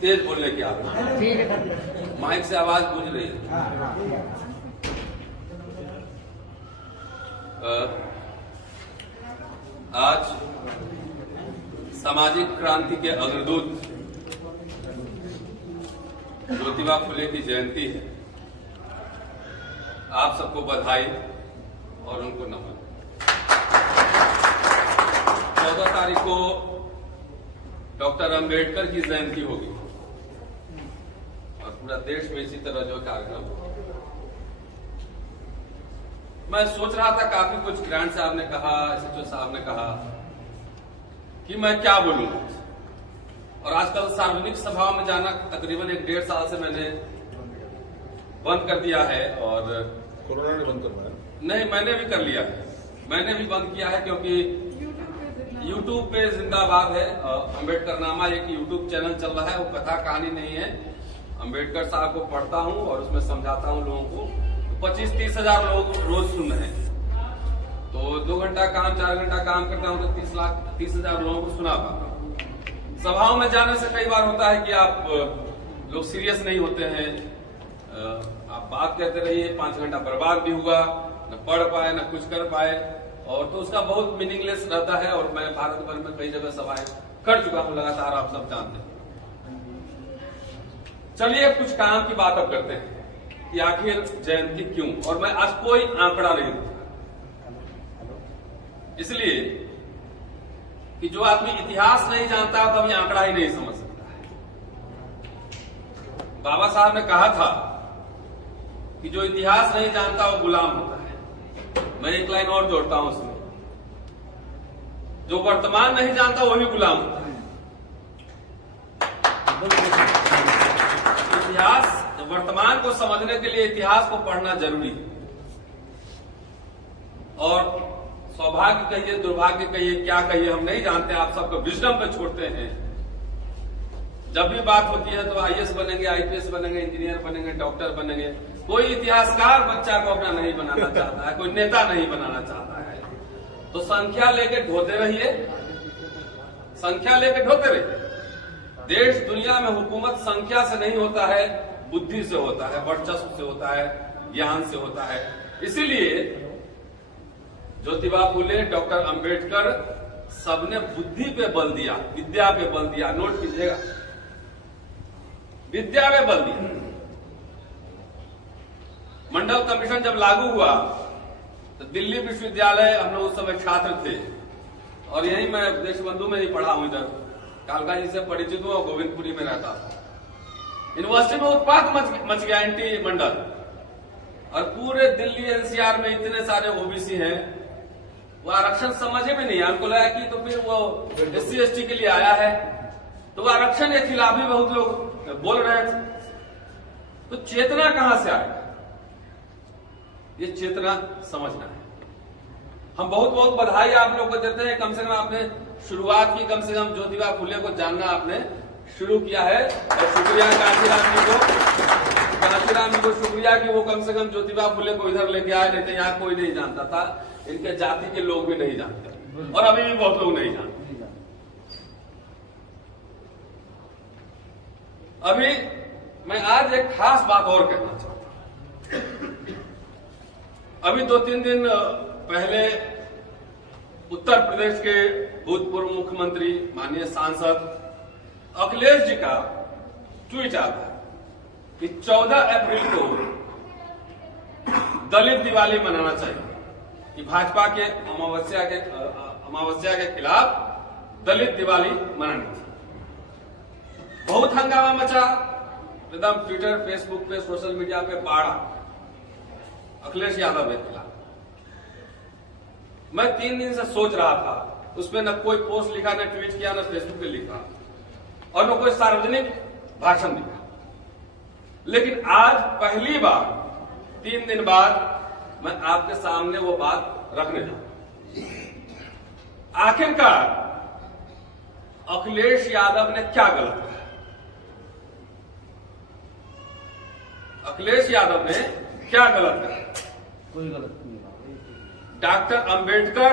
तेज बोलने की आदत, माइक से आवाज गूंज रही है। आज सामाजिक क्रांति के अग्रदूत ज्योतिबा फुले की जयंती है। आप सबको बधाई और उनको नमन। 14 तारीख को डॉक्टर अंबेडकर की जयंती होगी और पूरा देश में इसी तरह जो कार्यक्रम। मैं सोच रहा था काफी कुछ ग्रांट साहब ने कहा, एसएचओ साहब ने कहा कि मैं क्या बोलूं, और आजकल सार्वजनिक सभाओं में जाना तकरीबन 1-1.5 साल से मैंने बंद कर दिया है। और कोरोना ने बंद करवाया? नहीं, मैंने भी कर लिया है, मैंने भी बंद किया है, क्योंकि यूट्यूब पे जिंदाबाद है। अंबेडकर नामा एक यूट्यूब चैनल चल रहा है, वो कथा कहानी नहीं है। अंबेडकर साहब को पढ़ता हूं और उसमें समझाता हूं लोगों को। 25-30 हजार लोग रोज सुन रहे हैं, तो 2 घंटा काम 4 घंटा काम करता हूं तो 30 हजार लोगों को सुना पाता हूं। सभाओं में जाने से कई बार होता है कि आप लोग सीरियस नहीं होते हैं, आप बात करते रहिए, 5 घंटा बर्बाद भी हुआ, न पढ़ पाए न कुछ कर पाए, और तो उसका बहुत मीनिंगलेस रहता है। और मैं भारत भर में कई जगह सभाएं कर चुका हूं लगातार, आप सब जानते हैं। चलिए कुछ काम की बात अब करते हैं कि आखिर जयंती क्यों। और मैं आज कोई आंकड़ा नहीं दूंगा, इसलिए कि जो आदमी इतिहास नहीं जानता कभी आंकड़ा ही नहीं समझ सकता है। बाबा साहब ने कहा था कि जो इतिहास नहीं जानता वो गुलाम होता है। मैं एक लाइन और जोड़ता हूं उसमें, जो वर्तमान नहीं जानता वही गुलाम होता है। इतिहास, वर्तमान को समझने के लिए इतिहास को पढ़ना जरूरी है। और सौभाग्य कहिए, दुर्भाग्य कहिए, क्या कहिए, हम नहीं जानते, आप सबको विजडम पे छोड़ते हैं। जब भी बात होती है तो आईएएस बनेंगे, आईपीएस बनेंगे, इंजीनियर बनेंगे, डॉक्टर बनेंगे। कोई इतिहासकार बच्चा को अपना नहीं बनाना चाहता है, कोई नेता नहीं बनाना चाहता है। तो संख्या लेके ढोते रहिए, संख्या लेके ढोते रहिए। देश दुनिया में हुकूमत संख्या से नहीं होता है, बुद्धि से होता है, वर्चस्व से होता है, ज्ञान से होता है। इसीलिए ज्योतिबा फुले, डॉक्टर अंबेडकर, सबने बुद्धि पे बल दिया, विद्या पे बल दिया। नोट कीजिएगा, विद्या पे बल दिया। मंडल कमीशन जब लागू हुआ तो दिल्ली विश्वविद्यालय, हम लोग उस समय छात्र थे, और यही मैं देशबंधु में ही पढ़ा हूं, इधर कालका जी से परिचित हूं और गोविंदपुरी में रहता था। यूनिवर्सिटी में उत्पात मच गया, एंटी मंडल, और पूरे दिल्ली एनसीआर में इतने सारे ओबीसी हैं, वो आरक्षण समझे में नहीं। उनको लगा कि तो फिर वो SC ST के लिए आया है, तो वो आरक्षण के खिलाफ भी बहुत लोग बोल रहे थे। तो चेतना कहां से आएगा, ये चेतना समझना है। हम बहुत बहुत बधाई आप लोग को देते हैं, कम से कम आपने शुरुआत की, कम से कम ज्योतिबा फुले को जानना आपने शुरू किया है। और शुक्रिया कांशीराम जी को शुक्रिया कि वो कम से कम ज्योतिबा फुले को इधर लेके आए, नहीं तो यहाँ कोई नहीं जानता था, इनके जाति के लोग भी नहीं जानते, और अभी भी बहुत लोग नहीं जानते। अभी मैं आज एक खास बात और कहना चाहता हूं। अभी 2-3 दिन पहले उत्तर प्रदेश के भूतपूर्व मुख्यमंत्री, माननीय सांसद अखिलेश जी का ट्वीट आता है कि 14 अप्रैल को दलित दिवाली मनाना चाहिए, कि भाजपा के अमावस्या के खिलाफ दलित दिवाली मनानी चाहिए। बहुत हंगामा मचा, एकदम ट्विटर, फेसबुक पे, सोशल मीडिया पे बाढ़ अखिलेश यादव के खिलाफ। मैं 3 दिन से सोच रहा था, उसमें न कोई पोस्ट लिखा, न ट्वीट किया, न फेसबुक पे लिखा, और न कोई सार्वजनिक भाषण दिखा। लेकिन आज पहली बार 3 दिन बाद मैं आपके सामने वो बात रखने जा रहा हूं। आखिरकार अखिलेश यादव ने क्या गलत किया? अखिलेश यादव ने क्या गलत किया? कोई गलत नहीं। डॉक्टर अंबेडकर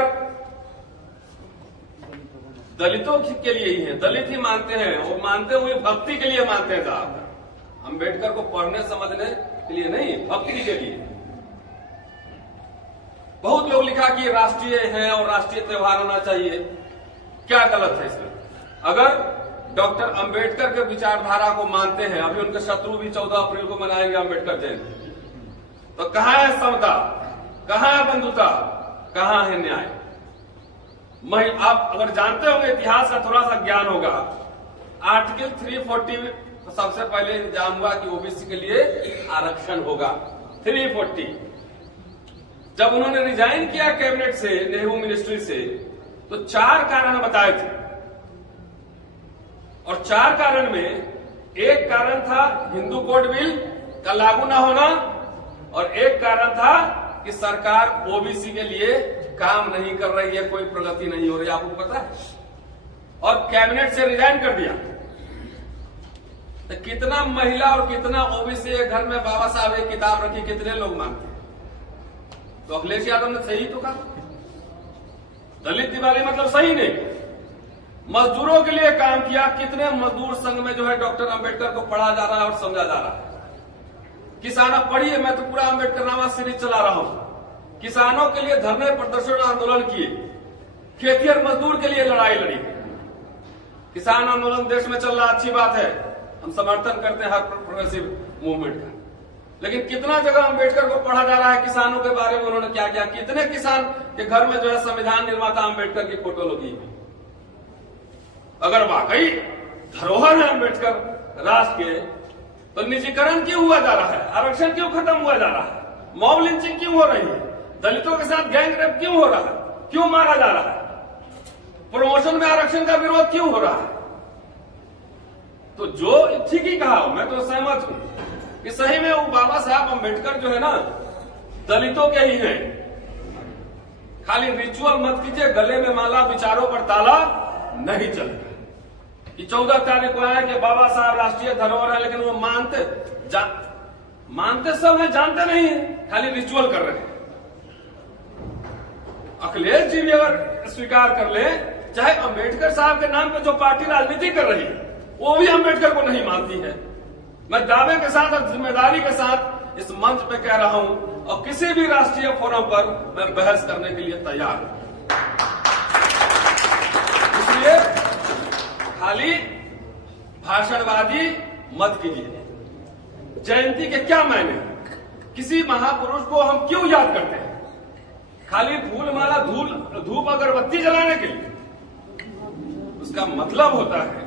दलितों के लिए ही है, दलित ही मानते हैं, और मानते हुए भक्ति के लिए मानते हैं साहब। अम्बेडकर को पढ़ने समझने के लिए नहीं, भक्ति के लिए। बहुत लोग लिखा कि राष्ट्रीय है और राष्ट्रीय त्योहार होना चाहिए। क्या गलत है इसमें? अगर डॉक्टर अंबेडकर के विचारधारा को मानते हैं, अभी उनके शत्रु भी 14 अप्रैल को मनाएंगे अंबेडकर जयंती, तो कहां है समता, कहां है बंधुता, कहां है न्याय? आप अगर जानते होंगे, इतिहास का थोड़ा सा ज्ञान होगा, आर्टिकल 340 सबसे पहले इंतजाम हुआ कि ओबीसी के लिए आरक्षण होगा। 340 जब उन्होंने रिजाइन किया कैबिनेट से, नेहरू मिनिस्ट्री से, तो 4 कारण बताए थे, और 4 कारण में एक कारण था हिंदू कोड बिल का लागू ना होना, और एक कारण था कि सरकार ओबीसी के लिए काम नहीं कर रही है, कोई प्रगति नहीं हो रही, आपको पता है, और कैबिनेट से रिजाइन कर दिया। तो कितना महिला और कितना ओबीसी घर में बाबा साहब एक किताब रखी, कितने लोग मानते हैं? तो अखिलेश यादव ने सही तो कहा, दलित दिवाली मतलब सही नहीं। मजदूरों के लिए काम किया, कितने मजदूर संघ में जो है डॉक्टर अंबेडकर को पढ़ा जा रहा है और समझा जा रहा है। किसानों पढ़िए, मैं तो पूरा अंबेडकर नामा सीरीज चला रहा हूं। किसानों के लिए धरने प्रदर्शन आंदोलन किए, खेतिहर मजदूर के लिए लड़ाई लड़ी। किसान आंदोलन देश में चल रहा, अच्छी बात है, हम समर्थन करते हैं हर प्रोग्रेसिव मूवमेंट का, लेकिन कितना जगह अंबेडकर को पढ़ा जा रहा है, किसानों के बारे में उन्होंने क्या किया, कितने किसान के घर में जो है संविधान निर्माता अंबेडकर की फोटो लगी हुई। अगर वाकई धरोहर है अंबेडकर राष्ट्र के, तो निजीकरण क्यों हुआ जा रहा है, आरक्षण क्यों खत्म हुआ जा रहा है, मॉब लिंचिंग क्यों हो रही है, दलितों के साथ गैंग रेप क्यों हो रहा है, क्यों मारा जा रहा है, प्रमोशन में आरक्षण का विरोध क्यों हो रहा है? तो जो ठीक ही कहा, मैं तो सहमत हूं कि सही में वो बाबा साहब अंबेडकर जो है ना, दलितों के ही हैं। खाली रिचुअल मत कीजिए, गले में माला, विचारों पर ताला नहीं चलेगा। कि 14 तारीख को आया कि बाबा साहब राष्ट्रीय धरोहर है, लेकिन वो मानते सब है, जानते नहीं है, खाली रिचुअल कर रहे हैं। अखिलेश जी भी अगर स्वीकार कर ले, चाहे अंबेडकर साहब के नाम पे जो पार्टी राजनीति कर रही है, वो भी अंबेडकर को नहीं मानती है। मैं दावे के साथ और जिम्मेदारी के साथ इस मंच पे कह रहा हूं, और किसी भी राष्ट्रीय फोरम पर मैं बहस करने के लिए तैयार हूं। इसलिए खाली भाषणबाजी मत कीजिए। जयंती के क्या मायने, किसी महापुरुष को हम क्यों याद करते हैं? खाली फूल माला, धूप अगरबत्ती जलाने के लिए? उसका मतलब होता है,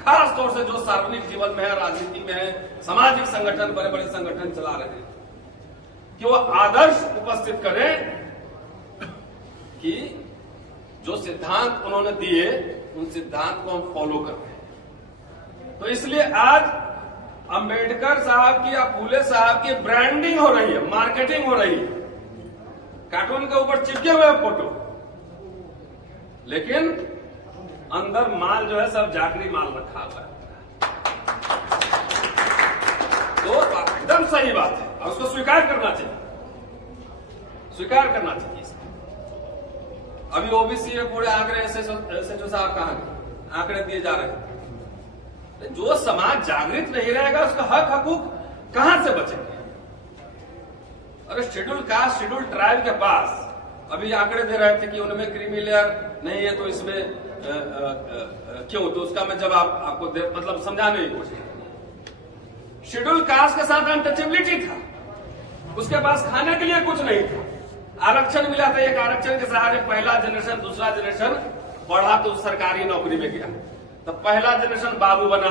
खास तौर से जो सार्वजनिक जीवन में है, राजनीति में है, सामाजिक संगठन, बड़े बड़े संगठन चला रहे हैं, कि वो आदर्श उपस्थित करें कि जो सिद्धांत उन्होंने दिए, उन सिद्धांत को हम फॉलो कर रहे हैं। तो इसलिए आज अंबेडकर साहब की या फूले साहब की ब्रांडिंग हो रही है, मार्केटिंग हो रही है, कार्टून के ऊपर चिपके हुए फोटो, लेकिन अंदर माल जो है सब जागरी माल रखा हुआ है। तो एकदम सही बात है, और उसको स्वीकार करना चाहिए, स्वीकार करना चाहिए। अभी ओबीसी में पूरे आंकड़े ऐसे जो साहब कहा आंकड़े दिए जा रहे हैं, जो समाज जागृत नहीं रहेगा उसका हक हकूक कहां से बचेंगे? अरे शेड्यूल कास्ट, शेड्यूल ट्राइब के पास अभी आंकड़े दे रहे थे कि उनमें क्रीमी लेयर नहीं है, तो इसमें क्यों? तो उसका मैं जवाब आपको मतलब समझाने की कोशिश। शेड्यूल कास्ट के साथ अनटचेबिलिटी था, उसके पास खाने के लिए कुछ नहीं था, आरक्षण मिला था, एक आरक्षण के सहारे पहला जनरेशन, दूसरा जनरेशन पढ़ा तो सरकारी नौकरी में गया, तो पहला जनरेशन बाबू बना,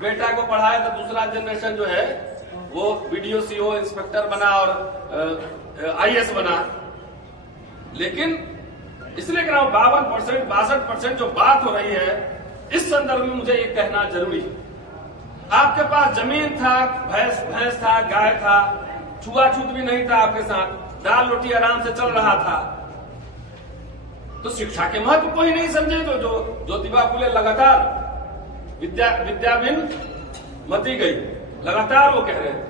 बेटा को पढ़ाया तो दूसरा जनरेशन जो है वो बीडीओ, सीओ, इंस्पेक्टर बना और आईएएस बना। लेकिन इसलिए कह रहा हूं 52%, 62% जो बात हो रही है, इस संदर्भ में मुझे ये कहना जरूरी है। आपके पास जमीन था, भैंस था, गाय था, छुआछूत भी नहीं था आपके साथ, दाल रोटी आराम से चल रहा था, तो शिक्षा के महत्व को ही नहीं समझे। तो जो ज्योतिबा फुले लगातार विद्या बिन मती गई, लगातार वो कह रहे थे,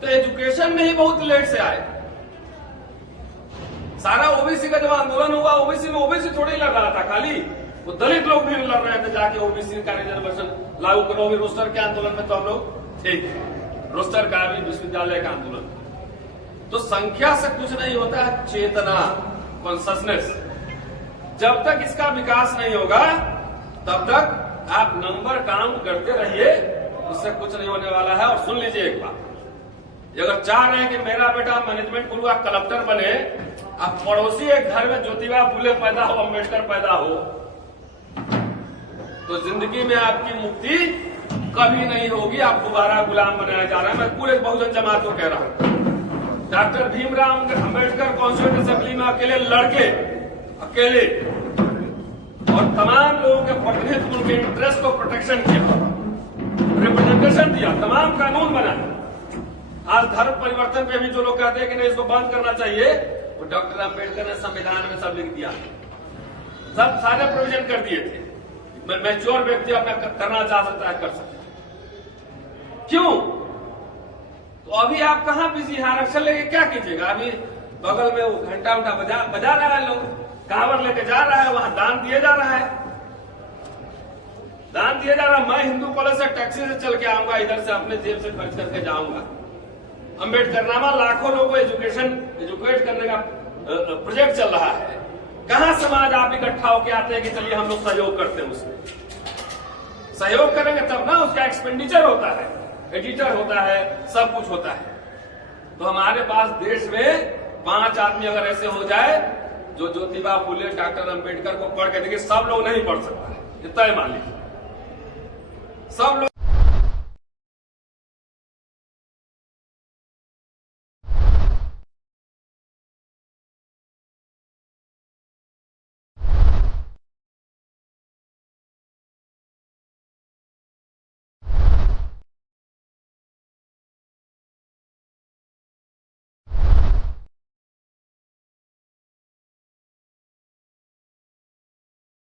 तो एजुकेशन में ही बहुत लेट से आए। सारा ओबीसी का जब आंदोलन हुआ, ओबीसी में ओबीसी थोड़ी लड़ रहा था, खाली वो दलित लोग भी लड़ रहे थे जाके ओबीसी का रिजर्वेशन लागू करो। भी रोस्टर के आंदोलन में तो हम लोग थे, रोस्टर का भी विश्वविद्यालय का आंदोलन। तो संख्या से कुछ नहीं होता है, चेतना, कॉन्शसनेस। जब तक इसका विकास नहीं होगा तब तक आप नंबर काउंट करते रहिए, उससे कुछ नहीं होने वाला है। और सुन लीजिए एक बात, अगर चाह रहे हैं कि मेरा बेटा मैनेजमेंट स्कूल का कलेक्टर बने, अब पड़ोसी एक घर में ज्योतिबा फुले पैदा हो, अम्बेडकर पैदा हो, तो जिंदगी में आपकी मुक्ति कभी नहीं होगी। आप दोबारा गुलाम बनाया जा रहे हैं। मैं पूरे बहुजन जमात को कह रहा हूं, doctor Bhimrao Ambedkar constituent assembly में अकेले लड़के, अकेले, और तमाम लोगों के प्रतिनिधित्व, उनके इंटरेस्ट को प्रोटेक्शन किया, रिप्रेजेंटेशन दिया, तमाम कानून बनाए। आज धर्म परिवर्तन पे भी जो लोग कहते हैं कि नहीं इसको बंद करना चाहिए, वो डॉक्टर अम्बेडकर ने संविधान में सब लिख दिया, सब सारे प्रोविजन कर दिए थे। मैच्योर व्यक्ति अपना करना चाह सकता है, कर सकता है। क्यों? तो अभी आप कहां बिजी हैं? आरक्षण लेके क्या कीजिएगा? अभी बगल में वो घंटा उंटा बजा रहा है, लोग कांवर लेके जा रहा है, वहां दान दिए जा रहा है, दान दिया जा रहा है। मैं हिंदू कॉलेज से टैक्सी से चल के आऊंगा, इधर से अपने जेब से खर्च करके जाऊंगा। अम्बेडकर नामा लाखों लोगों को एजुकेट करने का प्रोजेक्ट चल रहा है। कहां समाज आप इकट्ठा होकर आते हैं कि चलिए हम लोग सहयोग करते हैं? उसमें सहयोग करेंगे तब ना, उसका एक्सपेंडिचर होता है, एडिटर होता है, सब कुछ होता है। तो हमारे पास देश में 5 आदमी अगर ऐसे हो जाए जो ज्योतिबा फुले, डॉक्टर अम्बेडकर को पढ़ के देखिए, सब लोग नहीं पढ़ सकता है, इतना ही मान लीजिए, सब लोग